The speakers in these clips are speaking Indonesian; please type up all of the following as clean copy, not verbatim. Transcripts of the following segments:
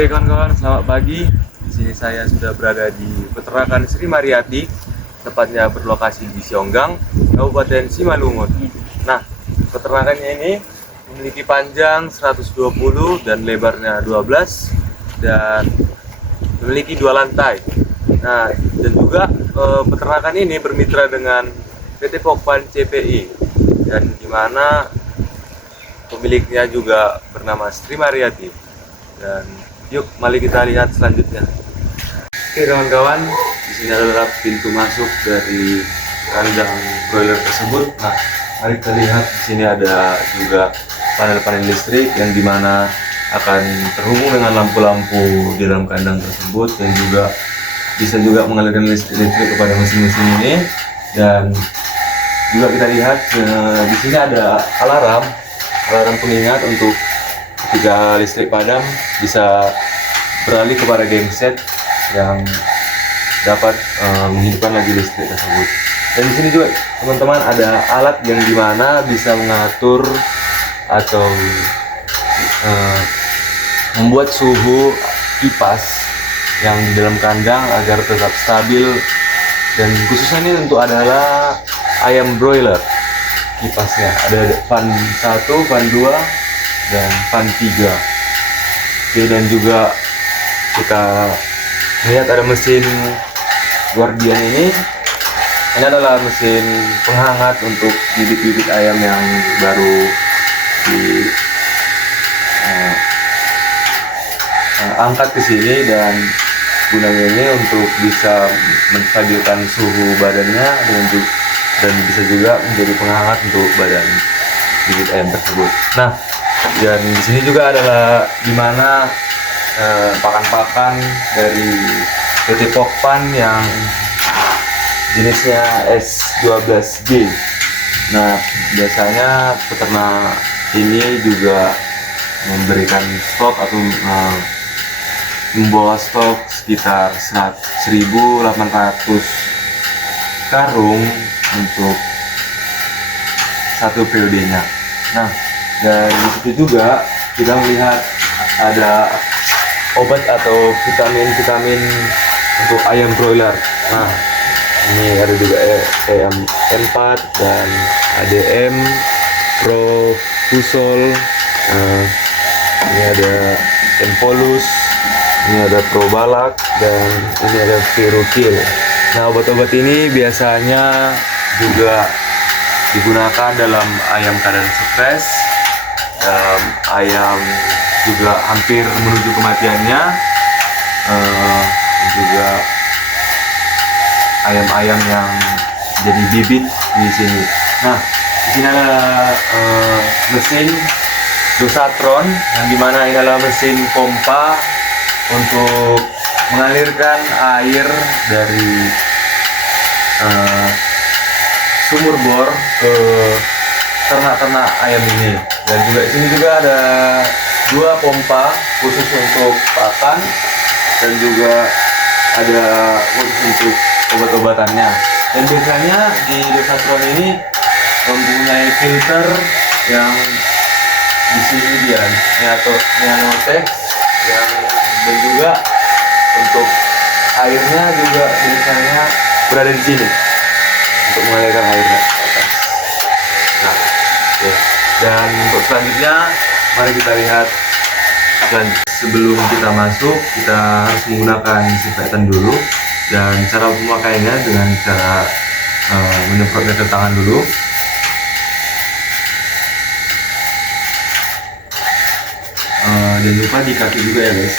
Oke kawan-kawan, selamat pagi. Di sini saya sudah berada di peternakan Sri Mariati, tepatnya berlokasi di Sionggang, Kabupaten Simalungun. Nah, peternakannya ini memiliki panjang 120 dan lebarnya 12 dan memiliki 2 lantai. Nah, dan juga peternakan ini bermitra dengan PT Pokpan CPI, dan di mana pemiliknya juga bernama Sri Mariati. Dan yuk, mari kita lihat selanjutnya. Oke kawan-kawan, di sini adalah pintu masuk dari kandang broiler tersebut. Nah, mari kita lihat di sini ada juga panel-panel listrik yang dimana akan terhubung dengan lampu-lampu di dalam kandang tersebut, dan juga bisa juga mengalirkan listrik kepada mesin-mesin ini. Dan juga kita lihat di sini ada alarm pengingat untuk ketika listrik padam bisa beralih kepada genset yang dapat menghidupkan lagi listrik tersebut. Dan di sini juga teman-teman ada alat yang dimana bisa mengatur atau membuat suhu kipas yang di dalam kandang agar tetap stabil, dan khususnya ini untuk adalah ayam broiler. Kipasnya ada fan 1, fan 2, dan fan 3. Oke, dan juga kita lihat ada mesin Guardian ini adalah mesin penghangat untuk bibit-bibit ayam yang baru angkat ke sini, dan gunanya ini untuk bisa menstabilkan suhu badannya dan bisa juga menjadi penghangat untuk badan bibit ayam tersebut. Nah, dan di sini juga adalah dimana pakan-pakan dari PT Pokpan yang jenisnya S12G. Nah, biasanya peternak ini juga memberikan stok atau membawa stok sekitar 1.800 karung untuk satu periodenya. Nah, dan di situ juga kita melihat ada obat atau vitamin untuk ayam broiler. Nah, ini ada juga M4 dan ADM, Propusol. Ini ada Empolus, ini ada Probalak, dan ini ada Virukil. Nah, obat-obat ini biasanya juga digunakan dalam ayam keadaan stres, ayam juga hampir menuju kematiannya, juga ayam-ayam yang jadi bibit di sini. Nah, di sini ada mesin dosatron, yang dimana ini adalah mesin pompa untuk mengalirkan air dari sumur bor ke ternak-ternak ayam ini. Dan juga di sini juga ada 2 pompa khusus untuk pakan, dan juga ada khusus untuk obat-obatannya. Dan biasanya di dosatron ini mempunyai filter yang di sini dia Neotex, dan juga untuk airnya juga biasanya berada di sini untuk mengalirkan airnya ke atas. Nah, oke. Dan untuk selanjutnya mari kita lihat. Dan sebelum kita masuk, kita harus menggunakan disinfektan dulu, dan cara pemakaiannya dengan cara menyemprotnya ke tangan dulu. Dan lupa di kaki juga ya guys.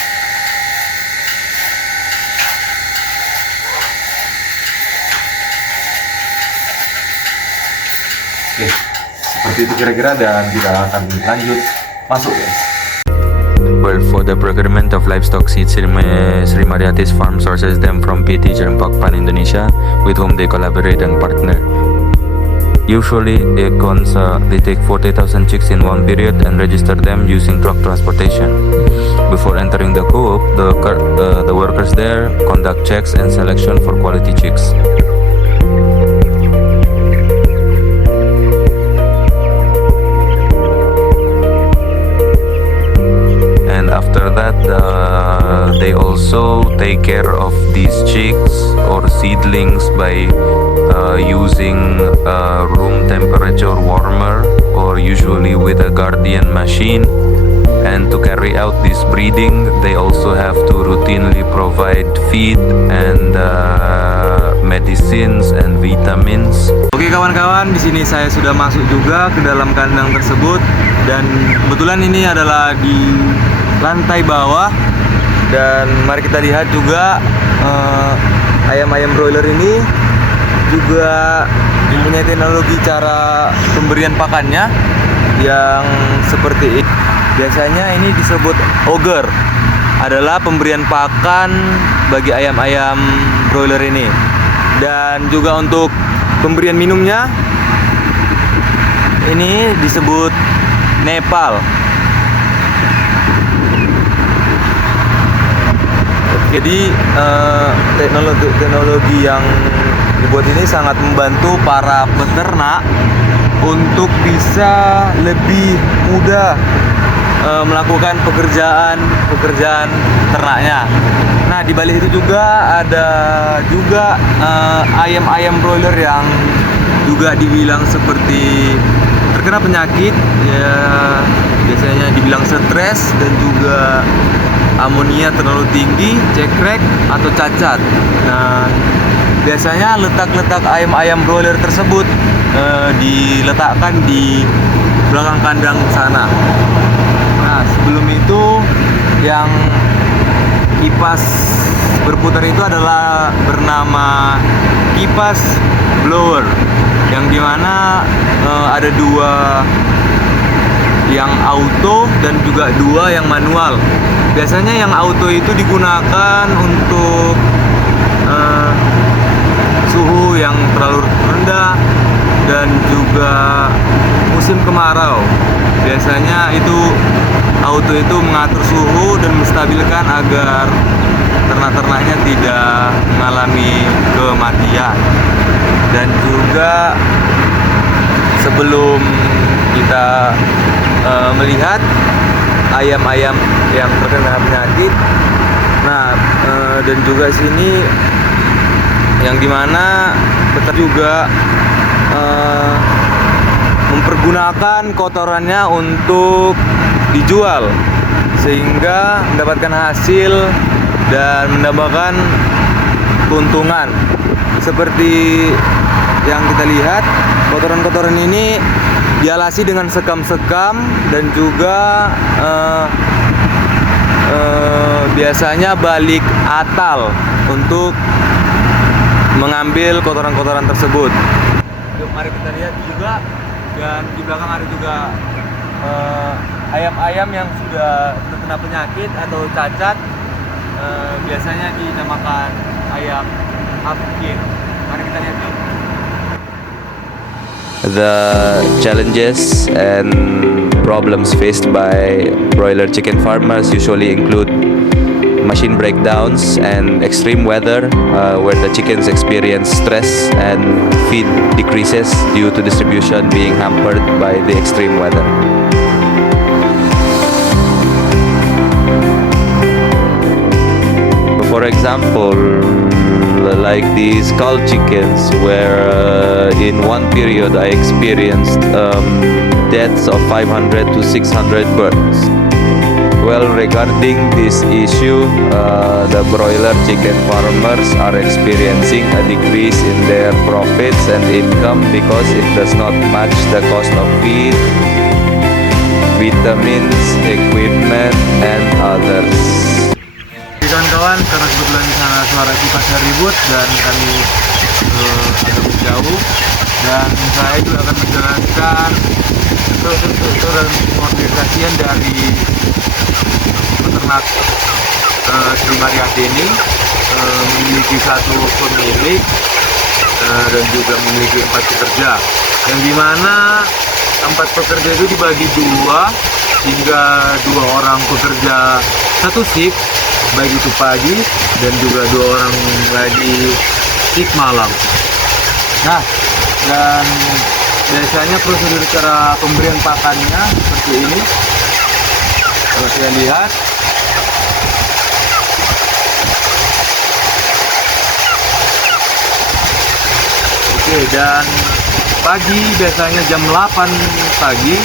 Oke, seperti itu kira-kira, dan kita akan lanjut masuk guys. Well, for the procurement of livestock seeds, Sri Mariati's farm sources them from PT Jaran Pokpan Indonesia, with whom they collaborate and partner. Usually, they take 40,000 chicks in one period and register them using truck transportation. Before entering the co-op, the workers there conduct checks and selection for quality chicks. And after that, the they also take care of these chicks or seedlings by using a room temperature warmer or usually with a guardian machine. And to carry out this breeding, they also have to routinely provide feed and medicines and vitamins. Oke kawan-kawan, di sini saya sudah masuk juga ke dalam kandang tersebut dan kebetulan ini adalah di lantai bawah. Dan mari kita lihat juga ayam-ayam broiler ini juga mempunyai teknologi cara pemberian pakannya yang seperti ini. Biasanya ini disebut auger, adalah pemberian pakan bagi ayam-ayam broiler ini. Dan juga untuk pemberian minumnya ini disebut Nepal. Jadi teknologi yang dibuat ini sangat membantu para peternak untuk bisa lebih mudah melakukan pekerjaan ternaknya. Nah, di balik itu juga ada juga ayam-ayam broiler yang juga dibilang seperti terkena penyakit, ya biasanya dibilang stres dan juga amonia terlalu tinggi, cekrek atau cacat. Nah, biasanya letak-letak ayam-ayam broiler tersebut diletakkan di belakang kandang sana. Nah, sebelum itu yang kipas berputar itu adalah bernama kipas blower, yang dimana ada dua yang auto dan juga dua yang manual. Biasanya yang auto itu digunakan untuk suhu yang terlalu rendah dan juga musim kemarau. Biasanya itu auto itu mengatur suhu dan menstabilkan agar ternak-ternaknya tidak mengalami kematian. Dan juga sebelum kita melihat ayam-ayam yang terkena penyakit, nah dan juga sini yang dimana kita juga mempergunakan kotorannya untuk dijual sehingga mendapatkan hasil dan mendapatkan keuntungan. Seperti yang kita lihat, kotoran-kotoran ini dialasi dengan sekam-sekam dan juga biasanya balik atal untuk mengambil kotoran-kotoran tersebut. Mari kita lihat juga, dan di belakang ada juga ayam-ayam yang sudah terkena penyakit atau cacat, biasanya dinamakan ayam afghan. Mari kita lihat yuk. The challenges and problems faced by broiler chicken farmers usually include machine breakdowns and extreme weather, where the chickens experience stress and feed decreases due to distribution being hampered by the extreme weather. For example, like these cull chickens, where in one period I experienced deaths of 500 to 600 birds. Well, regarding this issue, the broiler chicken farmers are experiencing a decrease in their profits and income because it does not match the cost of feed, vitamins, equipment, and others. Kawan-kawan, karena kebetulan di sana suara kipasnya ribut dan kami agak jauh, dan saya juga akan menjelaskan struktur dan organisasian dari peternak Sri Mariati ini. Memiliki satu pemilik dan juga memiliki 4 pekerja, yang dimana 4 pekerja itu dibagi 2 hingga 2 orang pekerja satu shift, baik itu pagi dan juga 2 orang lagi shift malam. Nah, dan biasanya prosedur cara pemberian pakannya seperti ini. Kalau saya lihat, Oke, dan pagi biasanya jam 8 pagi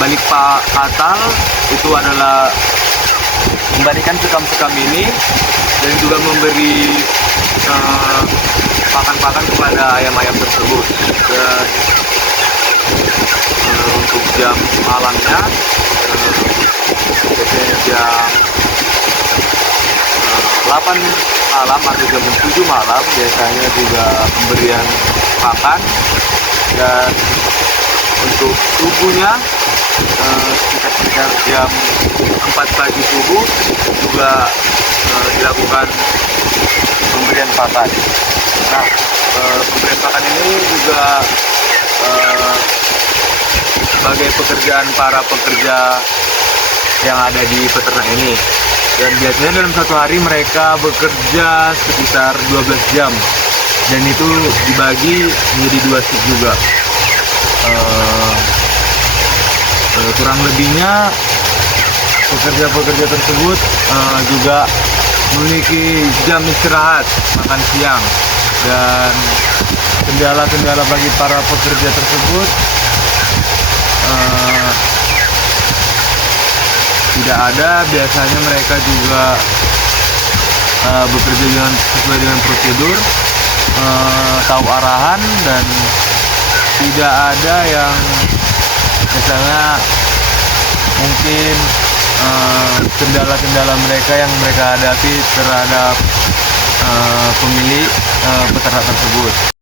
balik Pak Atal itu adalah memberikan sekam-sekam ini dan juga memberi pakan-pakan kepada ayam-ayam tersebut. Dan untuk jam malamnya biasanya jam 8 malam atau jam 7 malam biasanya juga pemberian pakan. Dan untuk subuhnya sekitar jam 4 pagi subuh juga dilakukan pemberian pakan. Nah, pemberian pakan ini juga sebagai pekerjaan para pekerja yang ada di peternak ini. Dan biasanya dalam satu hari mereka bekerja sekitar 12 jam. Dan itu dibagi menjadi 2 shift juga. Kurang lebihnya pekerja-pekerja tersebut juga memiliki jam istirahat makan siang. Dan kendala-kendala bagi para pekerja tersebut tidak ada. Biasanya mereka juga bekerja sesuai dengan prosedur, tahu arahan, dan tidak ada yang misalnya mungkin kendala-kendala mereka yang mereka hadapi terhadap pemilik peternak tersebut.